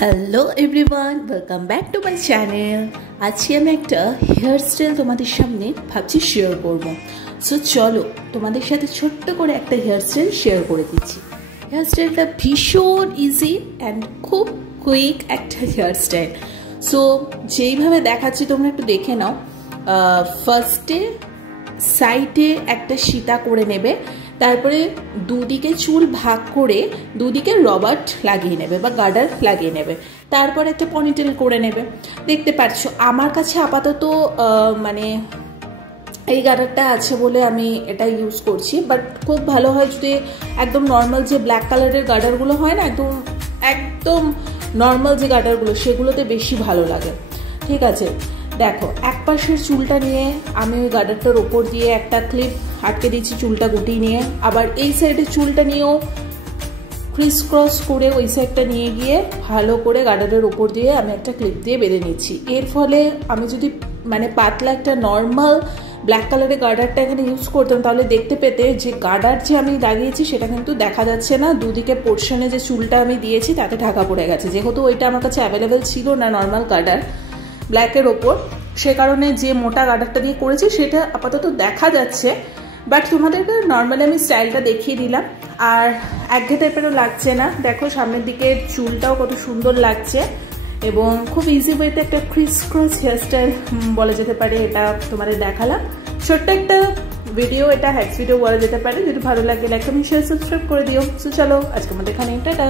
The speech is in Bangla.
Hello everyone, welcome back to my channel. আজকে আমি একটা হেয়ারস্টাইল তোমাদের সামনে ভাবছি শেয়ার করব। সো চলো তোমাদের সাথে ছোট্ট করে একটা হেয়ারস্টাইল শেয়ার করে দিচ্ছি। হেয়ারস্টাইলটা ভীষণ ইজি অ্যান্ড খুব কুইক একটা হেয়ারস্টাইল। সো যেইভাবে দেখাচ্ছি তোমরা একটু দেখে নাও। ফার্স্টে সাইডে একটা সীতা করে নেবে, তারপরে দুদিকে চুল ভাগ করে দুদিকে রবার্ট লাগিয়ে নেবে বা গার্ডার লাগিয়ে নেবে, তারপর একটা পনিটেল করে নেবে। দেখতে পাচ্ছ আমার কাছে আপাতত মানে এই গার্ডারটা আছে বলে আমি এটা ইউজ করছি, বাট খুব ভালো হয় যদি একদম নর্মাল যে ব্ল্যাক কালারের গার্ডারগুলো হয় না, একদম একদম নর্মাল যে গার্ডারগুলো সেগুলোতে বেশি ভালো লাগে। ঠিক আছে, দেখো এক পাশের চুলটা নিয়ে আমি ওই গার্ডারটার ওপর দিয়ে একটা ক্লিপ আটকে দিচ্ছি চুলটা গুটিয়ে নিয়ে, আবার এই সাইডের চুলটা নিয়েও ক্রিস ক্রস করে ওই সাইডটা নিয়ে গিয়ে ভালো করে গার্ডারের ওপর দিয়ে আমি একটা ক্লিপ দিয়ে বেঁধে নিচ্ছি। এর ফলে আমি যদি মানে পাতলা একটা নর্মাল ব্ল্যাক কালারের গার্ডারটা এখানে ইউজ করতাম, তাহলে দেখতে পেতে যে গার্ডার যে আমি লাগিয়েছি সেটা কিন্তু দেখা যাচ্ছে না, দুদিকে পোর্শনে যে চুলটা আমি দিয়েছি তাতে ঢাকা পড়ে গেছে। যেহেতু ওইটা আমার কাছে অ্যাভেলেবেল ছিল না নর্মাল গার্ডার ব্ল্যাকের ওপর, সে কারণে যে মোটা গার্ডারটা দিয়ে করেছি সেটা আপাতত দেখা যাচ্ছে। বাট তোমাদেরকে নর্মালি আমি স্টাইলটা দেখিয়ে দিলাম, আর একঘেয়ে টাইপেরও লাগছে না। দেখো সামনের দিকে চুলটাও কত সুন্দর লাগছে এবং খুব ইজি ওয়েতে একটা ক্রিস ক্রস হেয়ারস্টাইল বলা যেতে পারে। এটা তোমাদের দেখালাম ছোট্ট একটা ভিডিও, এটা হ্যাক্স ভিডিও বলা যেতে পারে। যদি ভালো লাগে লাইক কমেন্ট শেয়ার সাবস্ক্রাইব করে দিও। সো চলো আজকে আমাদের এখানে টাটা।